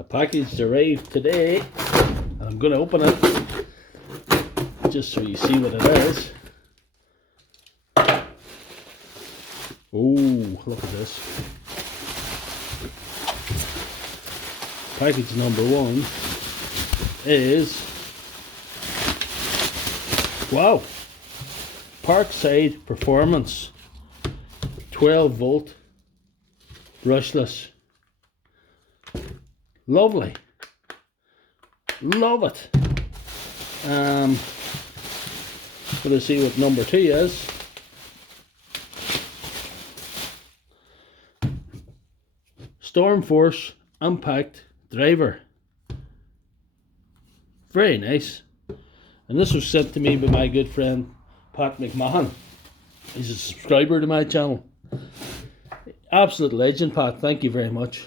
A package arrived today. I'm going to open it just so you see what it is. Oh, look at this. Package number 1 is, wow, Parkside Performance 12 volt brushless. Lovely. Love it. Let's see what number 2 is. Stormforce Impact Driver. Very nice. And this was sent to me by my good friend Pat McMahon. He's a subscriber to my channel. Absolute legend, Pat. Thank you very much.